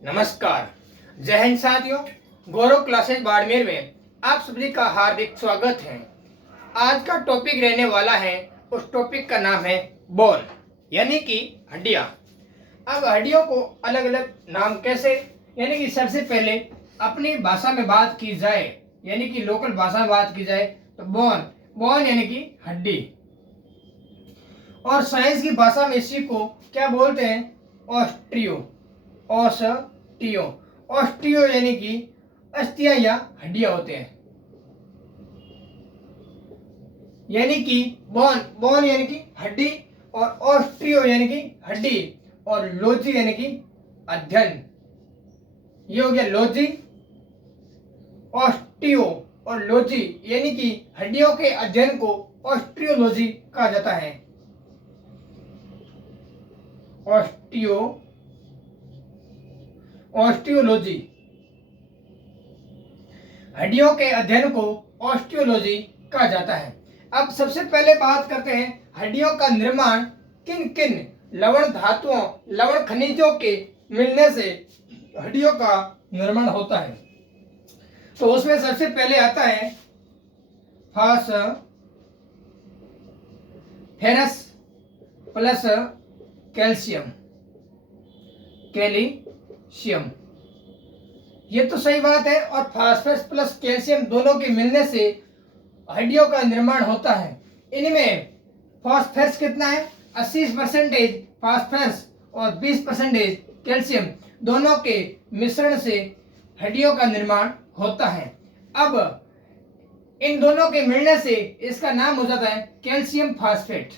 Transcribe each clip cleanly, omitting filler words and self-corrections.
नमस्कार, जय हिंद साथियों। गौरव क्लासेज बाड़मेर में आप सभी का हार्दिक स्वागत है। आज का टॉपिक रहने वाला है, उस टॉपिक का नाम है बोन यानी कि हड्डियां। अब हड्डियों को अलग अलग नाम कैसे, यानी कि सबसे पहले अपनी भाषा में बात की जाए, यानी कि लोकल भाषा में बात की जाए तो बोन यानी कि हड्डी। और साइंस की भाषा में इसी को क्या बोलते हैं? ऑस्टियो यानी कि अस्थियां या हड्डियां होते हैं। यानी कि बोन यानी कि हड्डी, और ऑस्टियो यानी कि हड्डी, और लॉजी यानी कि अध्ययन। ये हो गया लॉजी, ऑस्टियो और लॉजी यानी कि हड्डियों के अध्ययन को ऑस्टियोलॉजी कहा जाता है। ऑस्टियोलॉजी, हड्डियों के अध्ययन को ऑस्टियोलॉजी कहा जाता है। अब सबसे पहले बात करते हैं हड्डियों का निर्माण किन किन लवण धातुओं, लवण खनिजों के मिलने से हड्डियों का निर्माण होता है। तो उसमें सबसे पहले आता है फास्फोरस प्लस कैल्शियम। ये तो सही बात है, और फास्फोरस प्लस कैल्शियम दोनों के मिलने से हड्डियों का निर्माण होता है। इनमें फास्फोरस कितना है? 80% फास्फोरस और 20% कैल्शियम दोनों के मिश्रण से हड्डियों का निर्माण होता है। अब इन दोनों के मिलने से इसका नाम हो जाता है कैल्शियम फास्फेट।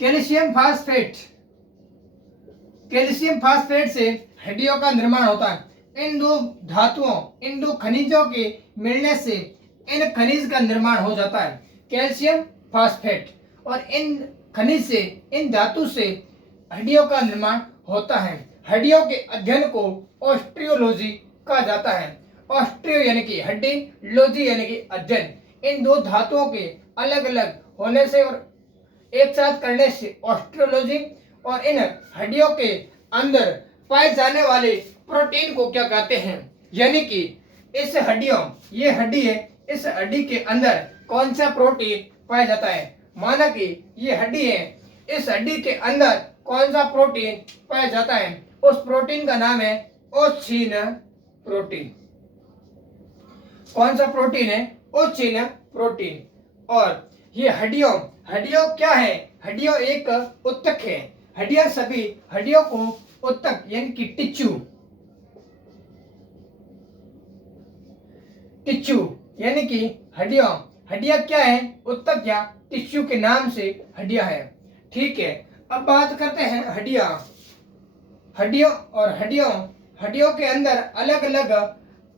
कैल्शियम फास्फेट से हड्डियों का निर्माण होता है। इन दो धातुओं, इन दो खनिजों के मिलने से इन खनिज का निर्माण हो जाता है कैल्शियम फास्फेट, और इन खनिज से, इन धातु से हड्डियों का निर्माण होता है। हड्डियों के अध्ययन को ऑस्टियोलॉजी कहा जाता है। ऑस्टियो यानी कि हड्डी, लॉजी यानी कि अध्ययन। इन दो धातुओं के अलग अलग होने से और एक साथ करने से ऑस्टियोलॉजी, और इन हड्डियों के अंदर पाए जाने वाले प्रोटीन को क्या कहते हैं? यानी कि इस हड्डियों, ये हड्डी है, इस हड्डी के अंदर कौन सा प्रोटीन पाया जाता है? माना कि ये हड्डी है, इस हड्डी के अंदर कौन सा प्रोटीन पाया जाता है? उस प्रोटीन का नाम है ओछिन प्रोटीन। कौन सा प्रोटीन है? ओछिन प्रोटीन। और ये हड्डियों क्या है? हड्डियों एक उत्तक है। हड्डियां सभी हड्डियों को उत्तक यानी कि टिश्यू यानी कि हड्डियां क्या है? उत्तक या टिश्यू के नाम से हड्डियां है। ठीक है, अब बात करते हैं हड्डियों के अंदर अलग अलग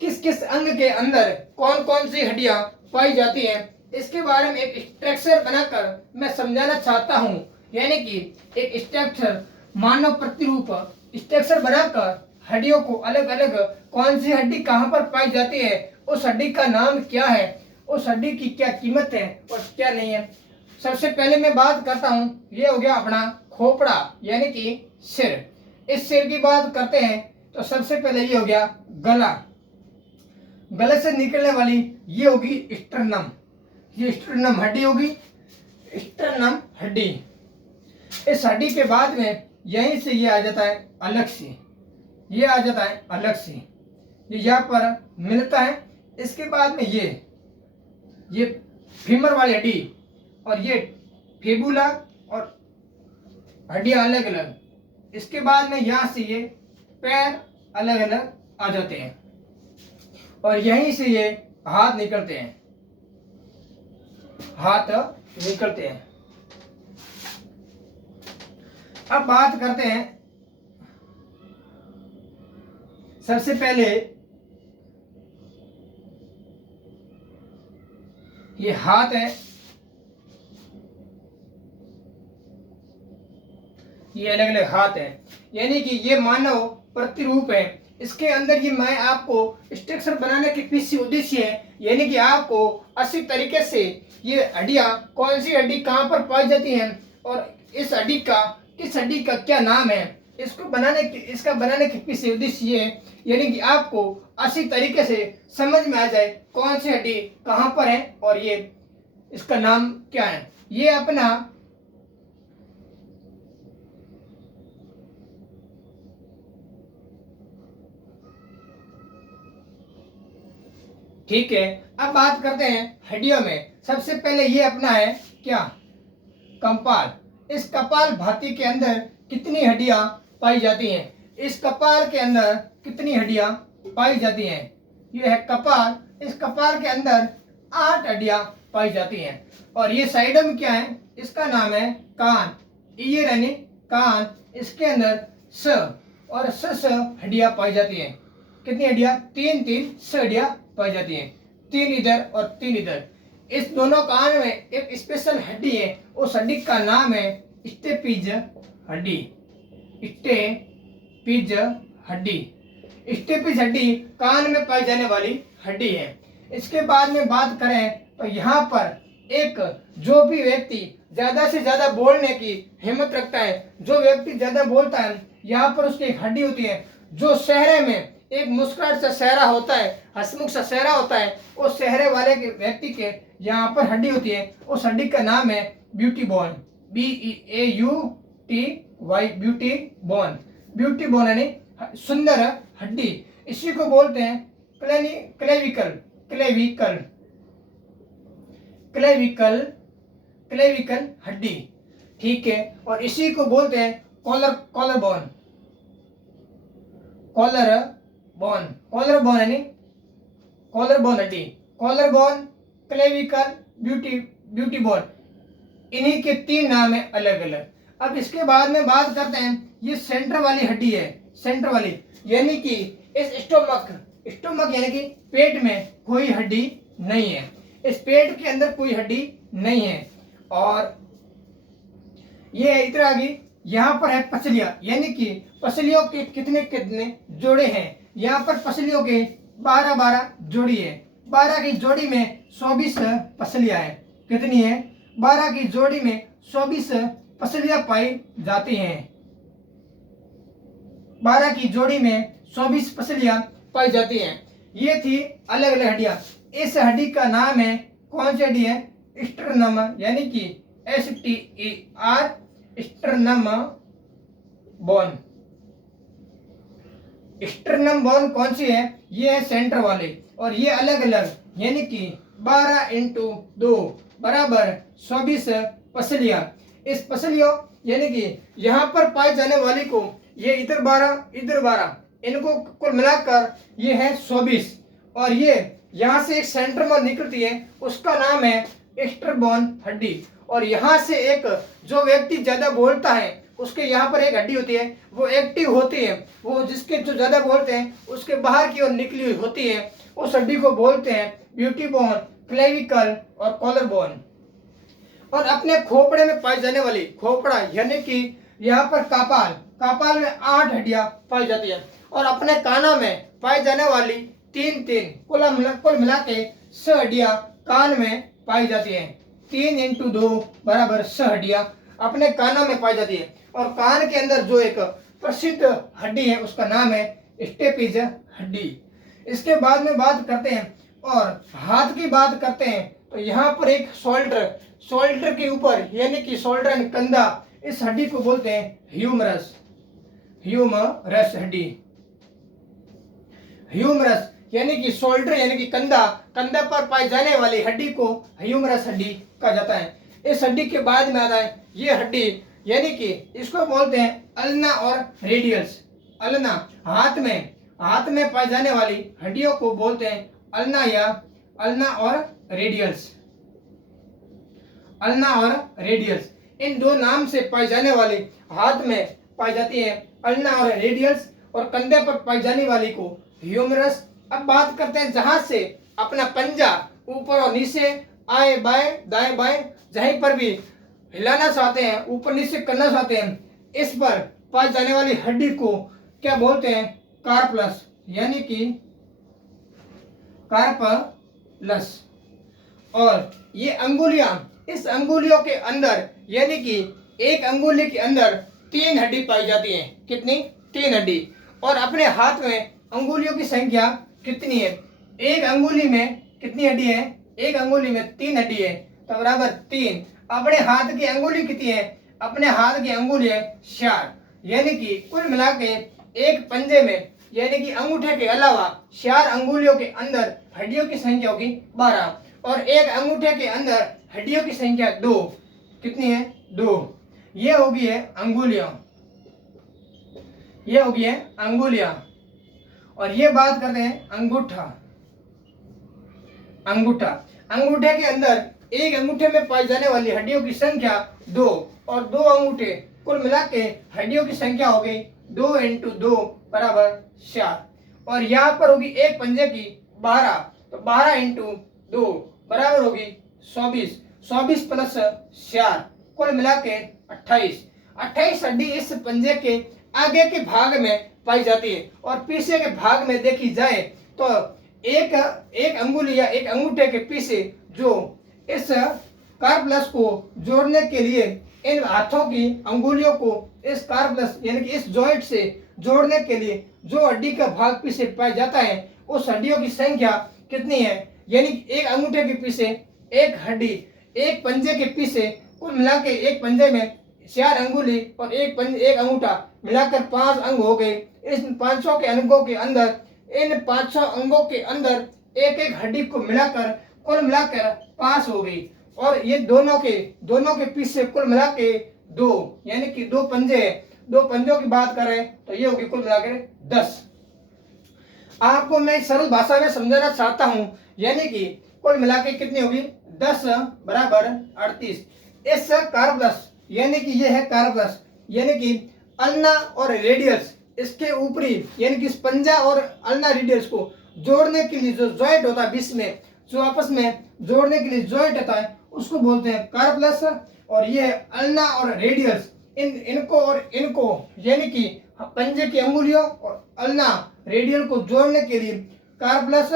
किस किस अंग के अंदर कौन कौन सी हड्डियां पाई जाती हैं, इसके बारे में एक स्ट्रक्चर बनाकर मैं समझाना चाहता हूं। यानी कि एक स्ट्रक्चर, मानव प्रतिरूप स्ट्रक्चर बनाकर हड्डियों को अलग अलग कौन सी हड्डी कहां पर पाई जाती है, उस हड्डी का नाम क्या है, उस हड्डी की क्या कीमत है और क्या नहीं है। सबसे पहले मैं बात करता हूं, ये हो गया अपना खोपड़ा यानी कि सिर। इस सिर की बात करते हैं तो सबसे पहले ये हो गया गले से निकलने वाली ये होगी स्टर्नम। ये स्टर्नम हड्डी होगी, स्टर्नम हड्डी। इस हड्डी के बाद में यहीं से ये आ जाता है अलग से, ये आ जाता है अलग से, ये यहाँ पर मिलता है। इसके बाद में ये फीमर वाली हड्डी, और ये फिबुला, और हड्डियां अलग अलग। इसके बाद में यहाँ से ये पैर अलग अलग आ जाते हैं, और यहीं से ये हाथ निकलते हैं। अब बात करते हैं, सबसे पहले ये हाथ है, ये अलग अलग हाथ है, यानी कि ये मानव प्रतिरूप है। इसके अंदर ये मैं आपको स्ट्रक्चर बनाने के पीछे उद्देश्य है, यानी कि आपको अच्छी तरीके से ये हड्डियां, कौन सी हड्डी कहां पर पाई जाती हैं और इस हड्डी का इस हड्डी का क्या नाम है, इसका बनाने की पीछे उद्देश्य ये है, यानी कि आपको अच्छी तरीके से समझ में आ जाए कौन सी हड्डी कहाँ पर है और ये इसका नाम क्या है। ये अपना ठीक है। अब बात करते हैं हड्डियों में। सबसे पहले ये अपना है क्या, कपाल। इस कपाल भाती के अंदर कितनी हड्डियां पाई जाती हैं? इस कपाल के अंदर कितनी हड्डियां पाई जाती हैं? ये है कपाल। इस कपाल के अंदर 8 हड्डियां पाई जाती हैं। और ये साइडों में क्या है, इसका नाम है कान। ईयर यानी कान, इसके अंदर स और स हड्डियां पाई जाती हैं। कितनी हड्डियां? 3 स हड्डियां पाई जाती हैं, 3 इधर और 3 इधर। इस दोनों कान में एक स्पेशल हड्डी है, उस हड्डी का नाम है स्टेपिज हड्डी। स्टेपिज हड्डी, स्टेपिज हड्डी कान में पाई जाने वाली हड्डी है। इसके बाद में बात करें तो यहाँ पर एक जो भी व्यक्ति ज्यादा से ज्यादा बोलने की हिम्मत रखता है, जो व्यक्ति ज्यादा बोलता है, यहाँ पर उसकी एक हड्डी होती है। जो चेहरे में एक मुस्कुराहट सा चेहरा होता है, हंसमुख सा चेहरा होता है, उस चेहरे वाले के व्यक्ति के यहाँ पर हड्डी होती है। उस हड्डी का नाम है beauty bone. BEAUTY, beauty bone. Beauty bone यानी सुंदर हड्डी। इसी को बोलते हैं क्लेविकल हड्डी। ठीक है। और इसी को बोलते हैं कॉलर बोन यानी कॉलर बोन हड्डी। Collar bone, clavicle, beauty bone, इन्हीं के 3 नाम है अलग अलग। अब इसके बाद में बात करते हैं, ये सेंटर वाली हड्डी है। सेंटर वाली यानी कि इस स्टोमक यानी कि पेट में कोई हड्डी नहीं है। इस पेट के अंदर कोई हड्डी नहीं है। और ये इधर आ गई, यहाँ पर है पसलियां, यानी कि पसलियों के कितने जोड़े हैं। यहाँ पर पसलियों के 12 जोड़ी है। 12 की जोड़ी में 24 पसलियां हैं। कितनी है? 12 की जोड़ी में 24 पसलियां पाई जाती हैं। 12 की जोड़ी में 24 पसलियां पाई जाती हैं। ये थी अलग अलग हड्डियां। इस हड्डी का नाम है, कौन सी हड्डी है? स्टर्नम, यानी कि STER, sternum bone. Sternum bone कौन सी है? ये है सेंटर वाले। और ये अलग अलग, यानी कि 12 × 2 बराबर 24 पसलियां। इस पसलियों यानी कि यहाँ पर पाए जाने वाली को, ये इधर 12 इधर 12, इनको कुल मिलाकर ये है 24। और ये यहाँ से एक सेंटर में निकलती है, उसका नाम है स्टर्नम हड्डी। और यहाँ से एक जो व्यक्ति ज्यादा बोलता है, उसके यहाँ पर एक हड्डी होती है, वो एक्टिव होती है। वो जिसके जो ज्यादा बोलते हैं उसके बाहर की ओर निकली हुई होती है, उस हड्डी को बोलते हैं ब्यूटी बोन, क्लेविकल और कॉलर बोन। और अपने खोपड़े में पाई जाने वाली, खोपड़ा यानी कि यहाँ पर कपाल में 8 हड्डियां पाई जाती है। और अपने कानों में पाई जाने वाली 3 कुल मिला के 6 हड्डियां कान में पाई जाती है। 3 × 2 बराबर 6 हड्डियां अपने कानों में पाई जाती है। और कान के अंदर जो एक प्रसिद्ध हड्डी है, उसका नाम है स्टेपिज हड्डी। इसके बाद में बात करते हैं और हाथ की बात करते हैं, तो यहाँ पर एक शोल्डर के ऊपर यानी कि शोल्डर एंड कंधा, इस हड्डी को बोलते हैं ह्यूमरस हड्डी। ह्यूमरस यानी कि शोल्डर यानी कि कंधा पर पाई जाने वाली हड्डी को ह्यूमरस हड्डी कहा जाता है। इस हड्डी के बाद में आता है ये हड्डी, यानी कि इसको बोलते हैं अल्ना और रेडियल्स। अल्ना हाथ में पाई जाने वाली हड्डियों को बोलते हैं अल्ना और रेडियल्स। इन 2 नाम से पाई जाने वाली हाथ में पाई जाती है अल्ना और रेडियल्स, और कंधे पर पाई जाने वाली को ह्यूमरस। अब बात करते हैं जहां से अपना पंजा ऊपर और नीचे, आए बाएं दाएं बाएं, जहीं पर भी हिलाना चाहते हैं, ऊपर नीचे करना चाहते हैं, इस पर पाई जाने वाली हड्डी को क्या बोलते हैं? कार्पलस, यानी कि कार्पलस। और ये अंगुलियां, इस अंगुलियों के अंदर यानी कि एक अंगुली के अंदर 3 हड्डी पाई जाती है। कितनी? 3 हड्डी। और अपने हाथ में अंगुलियों की संख्या कितनी है? एक अंगुली में कितनी हड्डी है? एक अंगुली में 3 हड्डी है, तो बराबर 3। अपने हाथ की अंगुली कितनी है? अपने हाथ की अंगुली है 4। यानी कि कुल मिला के एक पंजे में यानी कि अंगूठे के अलावा 4 अंगुलियों के अंदर हड्डियों की संख्या होगी 12, और एक अंगूठे के अंदर हड्डियों की संख्या 2। कितनी है? 2। ये होगी है अंगुलियां, ये होगी है अंगुलियां। और ये बात करते हैं अंगूठा। अंगूठा, अंगूठे के अंदर एक अंगूठे में पाई जाने वाली हड्डियों की संख्या 2, और 2 अंगूठे, कुल मिला के हड्डियों की संख्या हो गई 2 × 2 बराबर 4। और यहाँ पर होगी एक पंजे की 12, तो 12 × 2 बराबर होगी 24। 24 + 4 कुल मिला के 28। 28 हड्डी इस पंजे के आगे के भाग में पाई जाती है, और पीछे के भाग में देखी जाए तो एक अंगुली या एक अंगूठे के पीछे जो इस कार्पल्स को जोड़ने के लिए इन हाथों की अंगुलियों को इस कार्पल्स यानी कि इस जॉइंट से जोड़ने के लिए जो हड्डी का भाग पीछे पाया जाता है, उस हड्डियों की संख्या कितनी है? यानी एक अंगूठे के पीछे एक हड्डी, एक पंजे के पीछे, कुल मिला के एक पंजे में 4 अंगुली और एक अंगूठा मिलाकर 5 अंग हो गए। इन 500 के अंगों के अंदर, इन 500 अंगों के अंदर एक एक हड्डी को मिलाकर कुल मिलाकर 5 हो गई। और ये दोनों के पीछे कुल मिला के 2, यानी कि 2 पंजे हैं। 2 पंजों की बात करें तो ये होगी कुल मिलाकर 10। आपको मैं सरल भाषा में समझाना चाहता हूं, यानी कि कुल मिला के कितनी होगी? 10 बराबर 38। इस कार्पल्स यानी कि ये है कार्पल्स, यानी कि अल्ना और रेडियस, इसके ऊपरी यानी कि पंजा और अल्ना रेडियस को जोड़ने के लिए जो जॉइंट होता है बीच में, जो आपस में जोड़ने के लिए जॉइंट होता है, उसको बोलते हैं कार्पल्स। और ये अल्ना और रेडियस, इनको यानी कि पंजे की अंगुलियों और अल्ना रेडियल को जोड़ने के लिए कार्पल्स,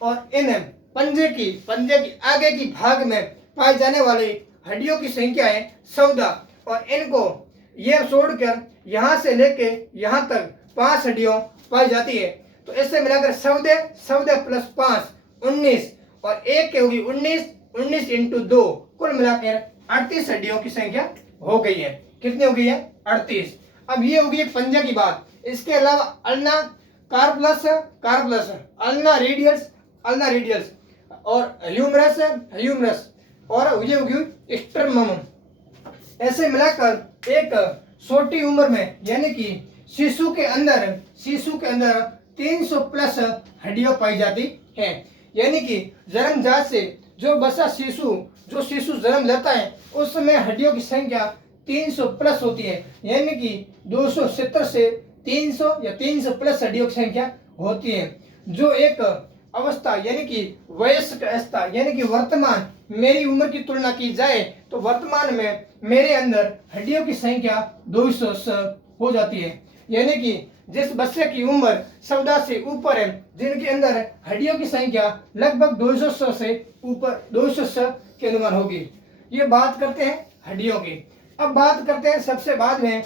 और इन पंजे की आगे की भाग में पाई जाने वाली हड्डियों की संख्या है 14। और इनको ये छोड़कर यहाँ से लेके यहाँ तक 5 हड्डियों पाई जाती है। तो इससे मिलाकर 14 + 5 19, और एक के होगी 19 × 2 कुल मिलाकर 38 हड्डियों की संख्या हो गई है। कितनी हो गई है? 38। अब ये होगी पंजे की बात। इसके अलावा अल्ना कार्पल्स, अल्ना रेडियस और ह्यूमरस और ये होगी स्टर्नम। ऐसे मिलाकर एक छोटी उम्र में यानी कि शिशु के अंदर 300 प्लस हड्डियां पाई जाती हैं। यानी कि जन्मजात से जो शिशु जन्म लेता है उस समय हड्डियों की संख्या 300 प्लस होती है, यानी कि 270 से 300 या 300 प्लस हड्डियों की संख्या होती है। जो एक अवस्था यानी कि वयस्क अवस्था यानी कि वर्तमान मेरी उम्र की तुलना की जाए तो वर्तमान में मेरे अंदर हड्डियों की संख्या 200 हो जाती है। यानी कि जिस बच्चे की उम्र 14 से ऊपर है, जिनके अंदर हड्डियों की संख्या लगभग 200 से ऊपर 200 के अनुमान होगी। ये बात करते हैं हड्डियों की। अब बात करते हैं सबसे बाद में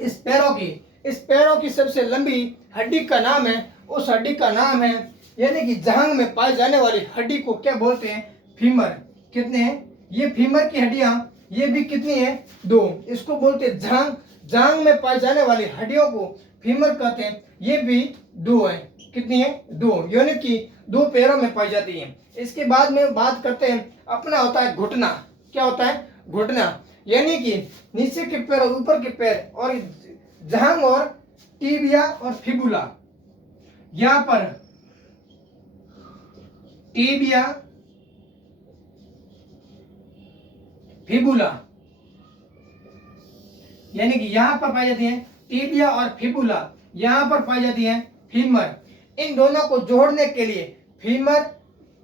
इस पैरों की। इस पैरों की सबसे लंबी हड्डी का नाम है, उस हड्डी का नाम है यानी कि जांघ में पाई जाने वाली हड्डी को क्या बोलते हैं? फीमर। कितने हैं? ये फीमर की हड्डियां ये भी कितनी है? 2। इसको बोलते हैं जांघ। जांघ में पाई जाने वाली हड्डियों को फीमर कहते हैं। ये भी 2 है। कितनी है? 2, यानी कि 2 पैरों में पाई जाती है। इसके बाद में बात करते हैं अपना होता है घुटना। क्या होता है? घुटना, यानी कि नीचे के पैर और ऊपर के पैर और जांघ और टिबिया और फिबुला। यहाँ पर टिबिया फिबुला यानी कि यहां पर पाई जाती है टिबिया और फिबुला, यहां पर पाई जाती है फीमर। इन दोनों को जोड़ने के लिए फीमर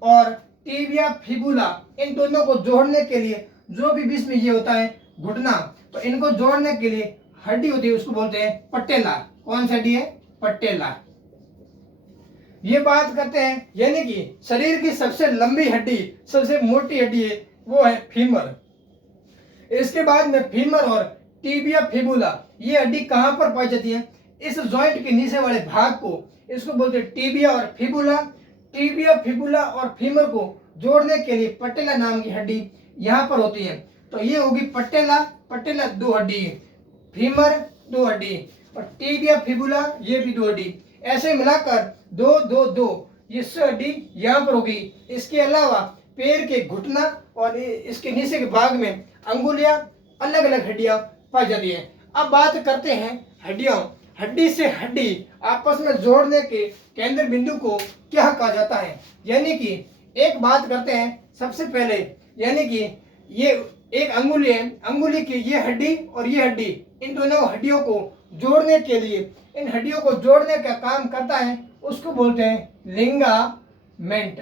और टिबिया फिबुला, इन दोनों को जोड़ने के लिए जो भी बीच में ये होता है घुटना, तो इनको जोड़ने के लिए हड्डी होती है, उसको बोलते हैं पटेला। कौन सी हड्डी है? पटेला। ये बात करते हैं यानी कि शरीर की सबसे लंबी हड्डी, सबसे मोटी हड्डी है वो है फीमर। इसके बाद में फीमर और टिबिया फिबुला, ये हड्डी कहाँ पर पाई जाती है? इस जॉइंट के नीचे वाले भाग को, इसको बोलते हैं टिबिया और फिबुला। टिबिया फिबुला और फीमर को जोड़ने के लिए पटेला नाम की हड्डी यहाँ पर होती है। तो ये होगी पटेला, पटेला 2 हड्डी, फीमर 2 हड्डी और टिबिया फिबुला ये भी 2 हड्डी, ऐसे मिलाकर 2 2 2 ये 6 हड्डी यहाँ पर होगी। इसके अलावा पैर के घुटना और इसके नीचे के भाग में अंगुलियां, अलग अलग हड्डियां पाई जाती है। अब बात करते हैं हड्डियों। हड्डी से हड्डी आपस में जोड़ने के केंद्र बिंदु को क्या कहा जाता है? यानी कि एक बात करते हैं सबसे पहले, यानी कि ये एक अंगुली है, अंगुली की ये हड्डी और ये हड्डी, इन दोनों हड्डियों को जोड़ने के लिए, इन हड्डियों को जोड़ने का काम करता है, उसको बोलते हैं लिंगामेंट।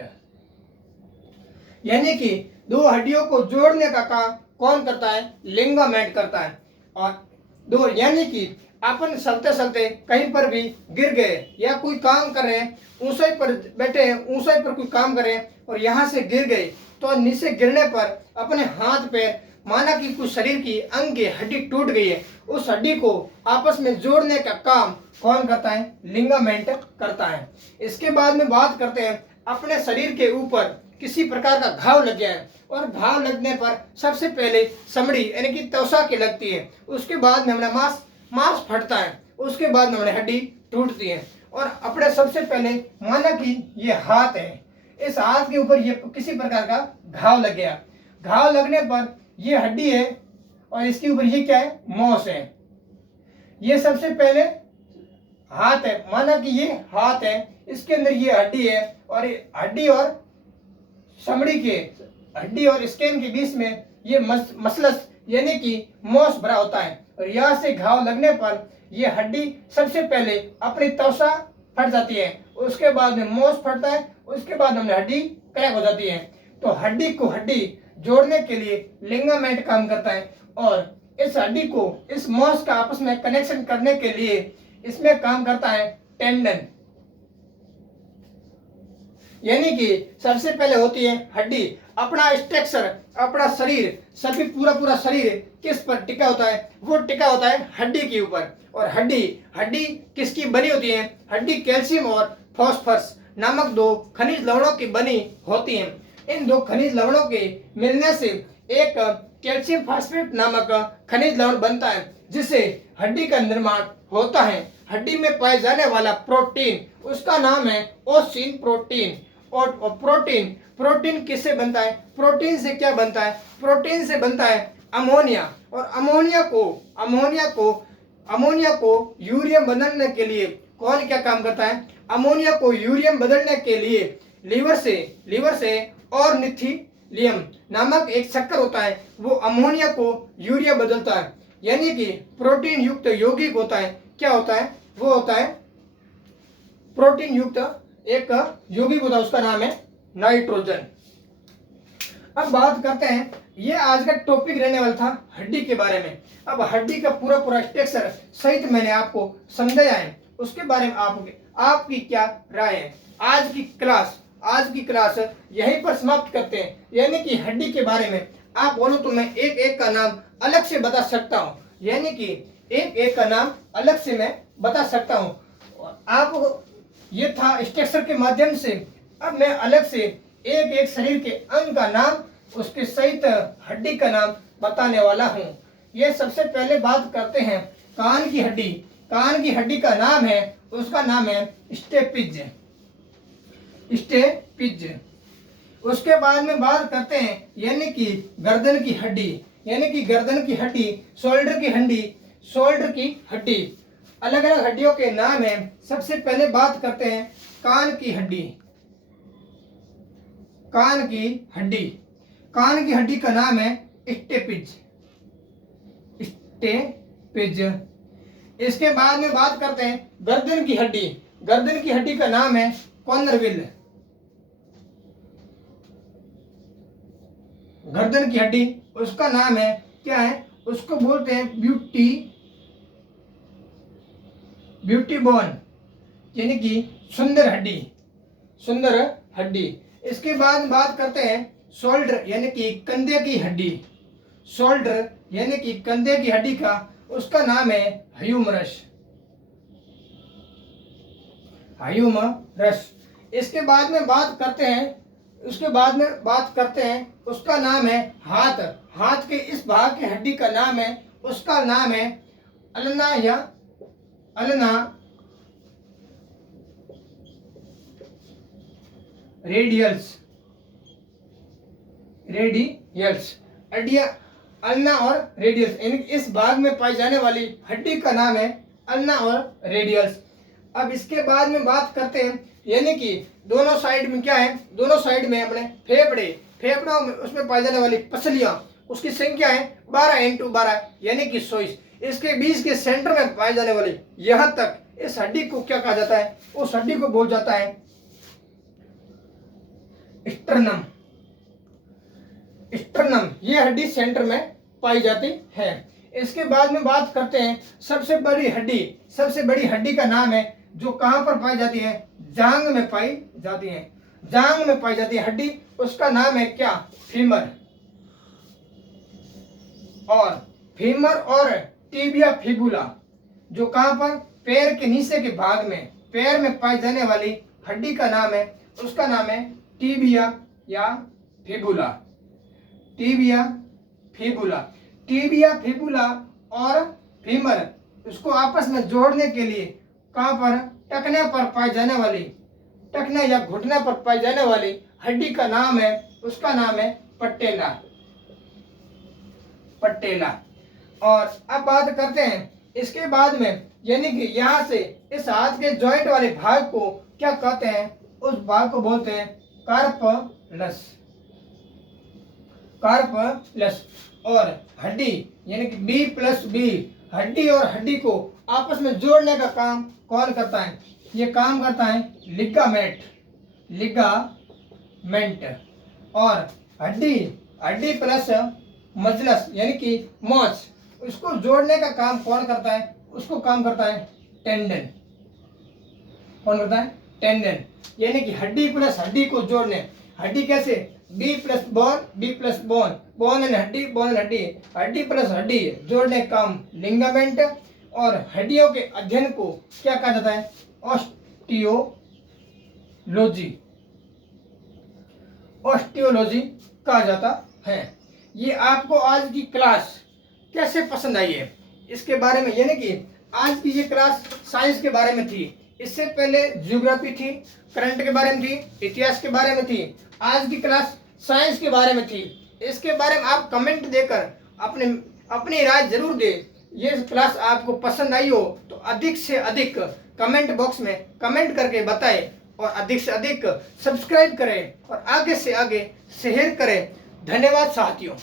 यानी कि 2 हड्डियों को जोड़ने का काम कौन करता है? लिंगामेंट करता है। और 2 यानी कि अपन चलते चलते कहीं पर भी गिर गए या कोई काम कर रहे हैं, ऊंचाई पर बैठे हैं, ऊंचाई पर कोई काम कर रहे हैं और यहाँ से गिर गए, तो नीचे गिरने पर अपने हाथ पैर, माना कि कुछ शरीर की अंग की हड्डी टूट गई है, उस हड्डी को आपस में जोड़ने का काम कौन करता है? लिंगामेंट करता है। इसके बाद में बात करते हैं अपने शरीर के ऊपर किसी प्रकार का घाव लग गया है और घाव लगने पर सबसे पहले चमड़ी यानी कि त्वचा की लगती है, उसके बाद में हमारा मांस फटता है, उसके बाद में हमारी हड्डी टूटती है। और अपने सबसे पहले माना कि ये हाथ है, इस हाथ के ऊपर ये किसी प्रकार का घाव लग गया, घाव लगने पर ये हड्डी है और इसके ऊपर ये क्या है? मौस है। ये सबसे पहले हाथ है, माना कि ये हाथ है, इसके अंदर ये हड्डी है और हड्डी और चमड़ी के, हड्डी और स्किन के बीच में ये मसलस यानी कि मौस भरा होता है और यहाँ से घाव लगने पर ये हड्डी सबसे पहले अपनी त्वचा फट जाती है, उसके बाद में मौस फटता है, उसके बाद में हड्डी क्रैक हो जाती है। तो हड्डी को हड्डी जोड़ने के लिए लिंगामेंट काम करता है और इस हड्डी को, इस मौस का आपस में कनेक्शन करने के लिए इसमें काम करता है टेंडन। यानी कि सबसे पहले होती है हड्डी, अपना स्ट्रक्चर, अपना शरीर, सभी पूरा शरीर किस पर टिका होता है? वो टिका होता है हड्डी के ऊपर। और हड्डी किसकी बनी होती है? हड्डी कैल्शियम और फास्फोरस नामक 2 खनिज लवणों की बनी होती है। इन 2 खनिज लवणों के मिलने से एक कैल्शियम फास्फेट नामक खनिज लवण बनता है, जिससे हड्डी का निर्माण होता है। हड्डी में पाए जाने वाला प्रोटीन, उसका नाम है ओसिन प्रोटीन। और प्रोटीन किससे बनता है? प्रोटीन से क्या बनता है? प्रोटीन से बनता है अमोनिया। और अमोनिया को यूरियम बदलने के लिए कौन क्या काम करता है? अमोनिया को यूरियम बदलने के लिए लीवर से और निथिलियम नामक एक शक्कर होता है, वो अमोनिया को यूरिया बदलता है। यानी कि प्रोटीन युक्त यौगिक होता है, क्या होता है? वो होता है प्रोटीन युक्त एक यौगिक होता है, उसका नाम है नाइट्रोजन। अब बात करते हैं, ये आज का टॉपिक रहने वाला था हड्डी के बारे में। अब हड्डी का पूरा स्ट्रक्चर सहित मैंने आपको समझाया है, उसके बारे में आपकी क्या राय है? आज की क्लास यहीं पर समाप्त करते हैं। यानी कि हड्डी के बारे में आप बोलो तो मैं एक का नाम अलग से बता सकता हूँ, यानी कि एक का नाम अलग से मैं बता सकता हूँ। आप ये था स्ट्रक्चर के माध्यम से। अब मैं अलग से एक शरीर के अंग का नाम, उसके सहित हड्डी का नाम बताने वाला हूँ। ये सबसे पहले बात करते हैं कान की हड्डी। कान की हड्डी का नाम है, उसका नाम है स्टेपिज। उसके बाद में बात करते हैं यानी कि गर्दन की हड्डी, शोल्डर की हड्डी। अलग अलग हड्डियों के नाम है। सबसे पहले बात करते हैं कान की हड्डी का नाम है स्टेपिज। इसके बाद में बात करते हैं गर्दन की हड्डी का नाम है कॉर्नरविल। गर्दन की हड्डी, उसका नाम है क्या है? उसको बोलते हैं ब्यूटी बोन, यानी कि सुंदर हड्डी। इसके बाद बात करते हैं शोल्डर यानी कि कंधे की हड्डी। यानी कि कंधे की हड्डी का, उसका नाम है ह्यूमरस। ह्यूमरस। इसके बाद में बात करते हैं, उसका नाम है हाथ। हाथ के इस भाग की हड्डी का नाम है, उसका नाम है अल्ना या अल्ना रेडियल्स। अडिया अल्ना और रेडियल्स, इस भाग में पाई जाने वाली हड्डी का नाम है अल्ना और रेडियल्स। अब इसके बाद में बात करते हैं, यानी कि दोनों साइड में क्या है, दोनों साइड में अपने फेफड़ों में उसमें पाई जाने वाली पसलियां, उसकी संख्या है 12x12 यानी कि 100। इसके बीच के सेंटर में पाई जाने वाली यहां तक इस हड्डी को क्या कहा जाता है, उस हड्डी को बोल जाता है स्टर्नम। ये हड्डी सेंटर में पाई जाती है। इसके बाद में बात करते हैं सबसे बड़ी हड्डी का नाम है, जो कहां पर पाई जाती है, जांग में पाई जाती है हड्डी, उसका नाम है क्या, फीमर। और टिबिया फिबुला, जो कहां पर, पैर के नीचे के भाग में, पैर में पाई जाने वाली हड्डी का नाम है, उसका नाम है टिबिया या फिबुला। टिबिया फिबुला और फीमर, उसको आपस में जोड़ने के लिए कहां पर, टखने पर पाई जाने वाली, टखने या घुटने पर पाई जाने वाली हड्डी का नाम है, उसका नाम है पटेला। और अब बात करते हैं इसके बाद में, यानी कि यहाँ से इस हाथ के जॉइंट वाले भाग को क्या कहते हैं, उस भाग को बोलते हैं कार्पलस। और हड्डी यानी कि B+B, हड्डी और हड्डी को आपस में जोड़ने का काम कौन करता है, ये काम करता है लिगामेंट। और हड्डी प्लस मजलस यानी कि मोच, उसको जोड़ने का काम कौन करता है, उसको काम करता है टेंडन। कौन करता है, टेंडन। यानी कि हड्डी प्लस हड्डी को जोड़ने, हड्डी कैसे, B plus bone, bone and हड्डी, हड्डी प्लस हड्डी जोड़ने का काम लिगामेंट। और हड्डियों के अध्ययन को क्या कहा जाता है, ऑस्टियोलॉजी कहा जाता है। ये आपको आज की क्लास कैसे पसंद आई है, इसके बारे में, यानी कि आज की ये क्लास साइंस के बारे में थी। इससे पहले ज्योग्राफी थी, करंट के बारे में थी, इतिहास के बारे में थी। आज की क्लास साइंस के बारे में थी। इसके बारे में आप कमेंट देकर अपनी राय जरूर दें। ये क्लास आपको पसंद आई हो तो अधिक से अधिक कमेंट बॉक्स में कमेंट करके बताएं, और अधिक से अधिक सब्सक्राइब करें और आगे से आगे शेयर करें। धन्यवाद साथियों।